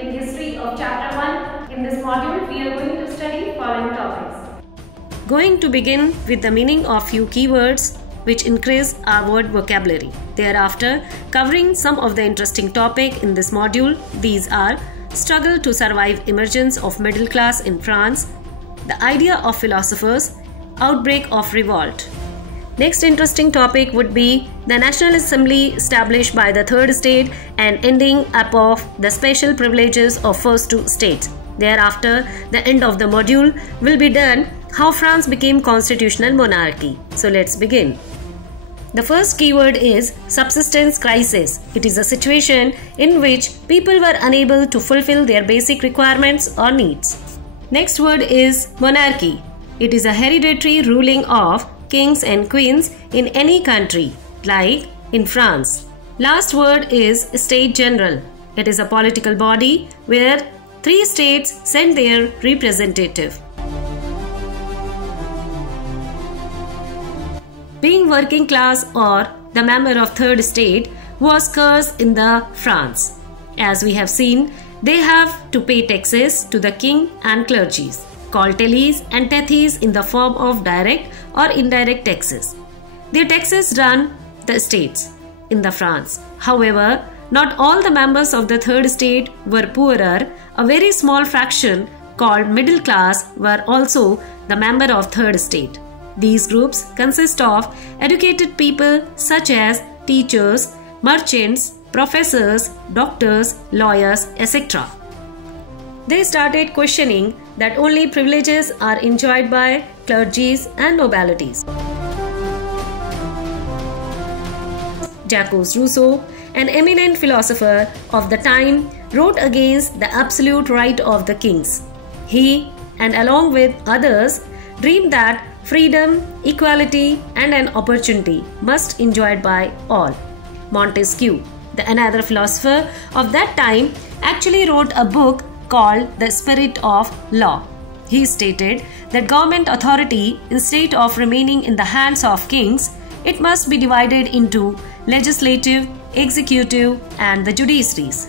in History of Chapter 1. In this module, we are going to study following topics. Going to begin with the meaning of few keywords which increase our word vocabulary. Thereafter, covering some of the interesting topic in this module. These are struggle to survive emergence of middle class in France, the idea of philosophers, outbreak of revolt. Next interesting topic would be the National Assembly established by the third state and ending up of the special privileges of first two states. Thereafter, the end of the module will be done how France became constitutional monarchy. So let's begin. The first keyword is subsistence crisis. It is a situation in which people were unable to fulfill their basic requirements or needs. Next word is monarchy. It is a hereditary ruling of kings and queens in any country, like in France. Last word is State General. It is a political body where three states send their representative. Being working class or the member of third state was scarce in the France. As we have seen, they have to pay taxes to the king and clergies, called telies and tethys in the form of direct or indirect taxes. Their taxes run the states in the France. However, not all the members of the third state were poorer. A very small fraction called middle class were also the member of third state. These groups consist of educated people such as teachers, merchants, professors, doctors, lawyers, etc. They started questioning that only privileges are enjoyed by clergies and nobilities. Jacques Rousseau, an eminent philosopher of the time, wrote against the absolute right of the kings. He, and along with others, dreamed that freedom, equality, and an opportunity must be enjoyed by all. Montesquieu, another philosopher of that time, actually wrote a book called The Spirit of Law. He stated that government authority, instead of remaining in the hands of kings, it must be divided into legislative, executive, and the judiciaries.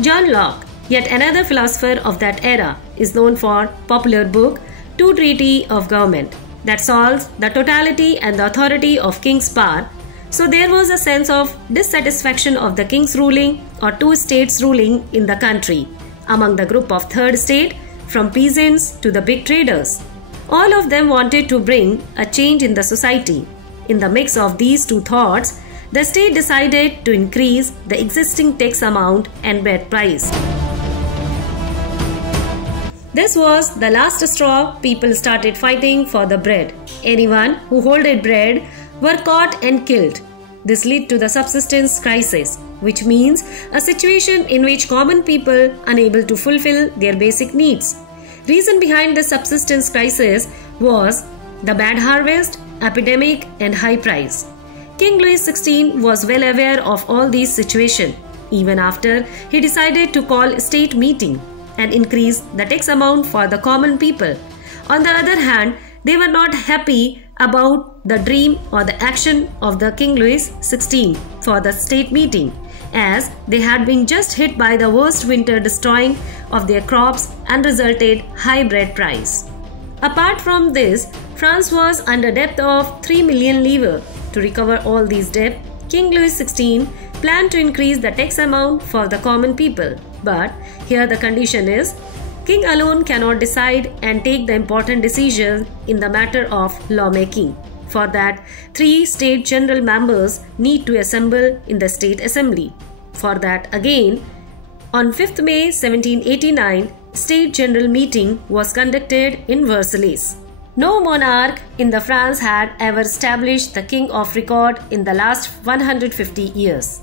John Locke, yet another philosopher of that era, is known for popular book Two Treaty of Government that solves the totality and the authority of king's power. So there was a sense of dissatisfaction of the king's ruling or two states ruling in the country among the group of third state, from peasants to the big traders. All of them wanted to bring a change in the society. In the mix of these two thoughts, the state decided to increase the existing tax amount and bread price. This was the last straw. People started fighting for the bread. Anyone who hoarded bread were caught and killed. This led to the subsistence crisis, which means a situation in which common people unable to fulfill their basic needs. Reason behind the subsistence crisis was the bad harvest, epidemic, and high price. King Louis XVI was well aware of all these situations. Even after, he decided to call a state meeting and increase the tax amount for the common people. On the other hand, they were not happy about the dream or the action of the King Louis XVI for the state meeting, as they had been just hit by the worst winter destroying of their crops and resulted high bread price. Apart from this, France was under debt of 3 million livres. To recover all these debt, King Louis XVI planned to increase the tax amount for the common people. But here the condition is, king alone cannot decide and take the important decisions in the matter of lawmaking. For that, three state general members need to assemble in the state assembly. For that again, on 5th May 1789, state general meeting was conducted in Versailles. No monarch in the France had ever established the king of record in the last 150 years.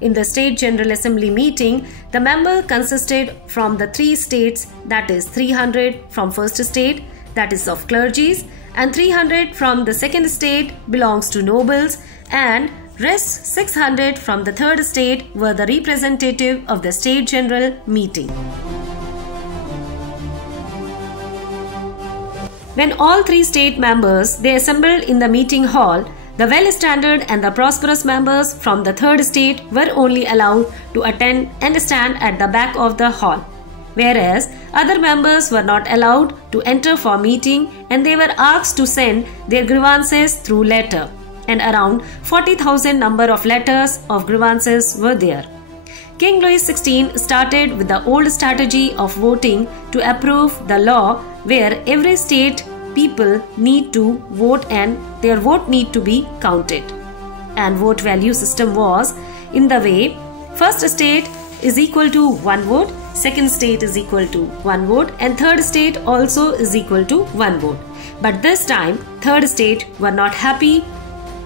In the State General Assembly meeting, the member consisted from the three states, that is 300 from first state, that is of clergies, and 300 from the second state belongs to nobles, and rest 600 from the third state were the representative of the State General meeting. When all three state members they assembled in the meeting hall, The well-standard and the prosperous members from the third state were only allowed to attend and stand at the back of the hall. whereas other members were not allowed to enter for meeting and they were asked to send their grievances through letter, and around 40,000 number of letters of grievances were there. King Louis XVI started with the old strategy of voting to approve the law where every state people need to vote and their vote need to be counted. And vote value system was in the way first state is equal to 1 vote, second state is equal to 1 vote and third state also is equal to 1 vote. But this time third state were not happy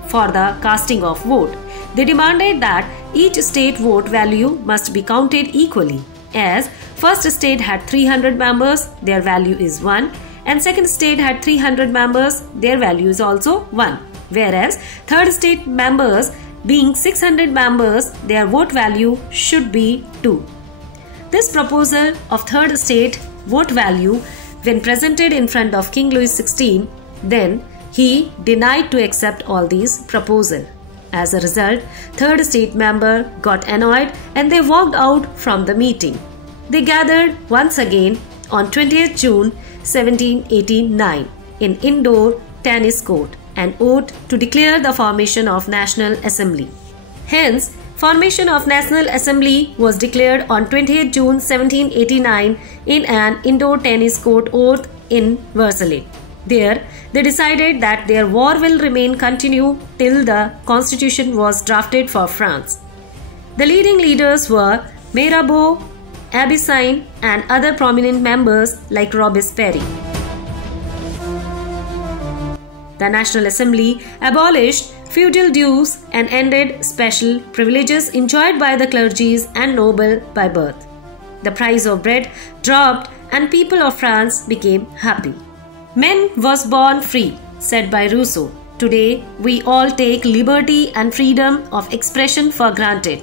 for the casting of vote. They demanded that each state vote value must be counted equally, as first state had 300 members, their value is 1, and second state had 300 members, their value is also 1, whereas third state members being 600 members, their vote value should be 2. This proposal of third state vote value, when presented in front of King Louis XVI, then he denied to accept all these proposals. As a result, third state member got annoyed and they walked out from the meeting. They gathered once again on 20th June 1789 in indoor tennis court and voted to declare the formation of National Assembly. Hence, formation of National Assembly was declared on 20th June 1789 in an indoor tennis court oath in Versailles. There, they decided that their war will remain continue till the constitution was drafted for France. The leading leaders were Mirabeau, Aubespine and other prominent members like Robespierre. The National Assembly abolished feudal dues and ended special privileges enjoyed by the clergies and noble by birth. The price of bread dropped and people of France became happy. Man was born free, said by Rousseau. Today, we all take liberty and freedom of expression for granted.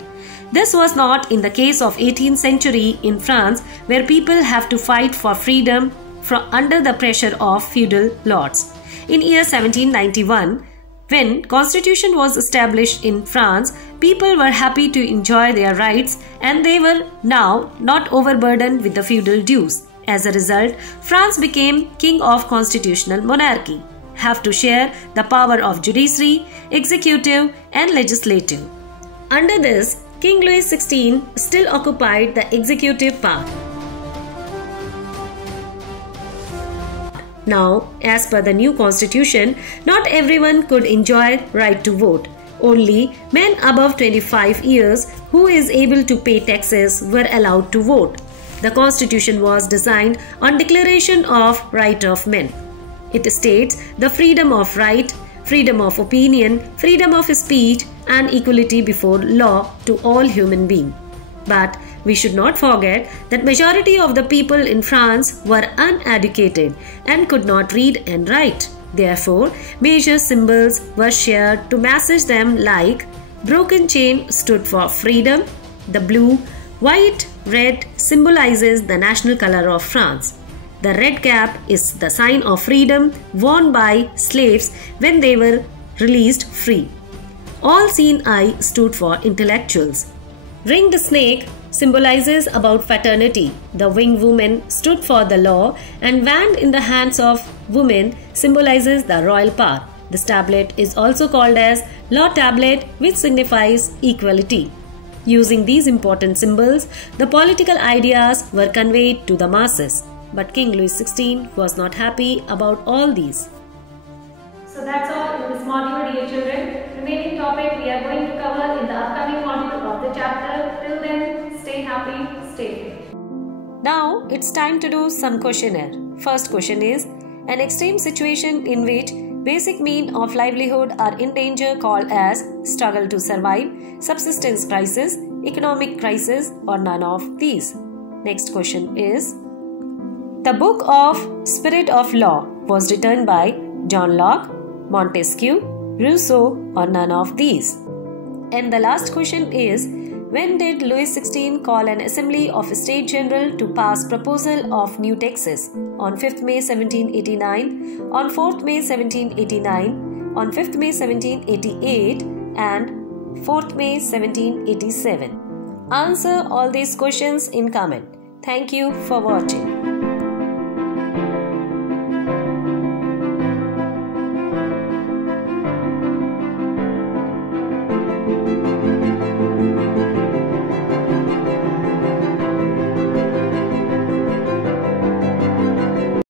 This was not in the case of 18th century in France, where people have to fight for freedom from under the pressure of feudal lords. In year 1791, when constitution was established in France, people were happy to enjoy their rights and they were now not overburdened with the feudal dues. As a result, France became king of constitutional monarchy, have to share the power of judiciary, executive and legislative. Under this, King Louis XVI still occupied the executive power. Now, as per the new constitution, not everyone could enjoy right to vote. Only men above 25 years who is able to pay taxes were allowed to vote. The constitution was designed on Declaration of Right of Men. It states the freedom of right, freedom of opinion, freedom of speech and equality before law to all human beings. But we should not forget that majority of the people in France were uneducated and could not read and write. Therefore, major symbols were shared to message them like broken chain stood for freedom, the blue, white, red symbolizes the national color of France. The red cap is the sign of freedom worn by slaves when they were released free. All seen eye stood for intellectuals. Ringed snake symbolizes about fraternity. The winged woman stood for the law and wand in the hands of women symbolizes the royal power. This tablet is also called as law tablet, which signifies equality. Using these important symbols, the political ideas were conveyed to the masses. But King Louis XVI was not happy about all these. So that's all in this module, dear children. Remaining topic we are going to cover in the upcoming module of the chapter. Till then, stay happy, stay fit. Now it's time to do some questionnaire. First question is, an extreme situation in which basic means of livelihood are in danger called as struggle to survive, subsistence crisis, economic crisis or none of these. Next question is, the book of Spirit of Law was written by John Locke, Montesquieu, Rousseau or none of these. And the last question is, when did Louis XVI call an assembly of States General to pass proposal of new taxes? On 5th May 1789, on 4th May 1789, on 5th May 1788 and 4th May 1787. Answer all these questions in comment. Thank you for watching.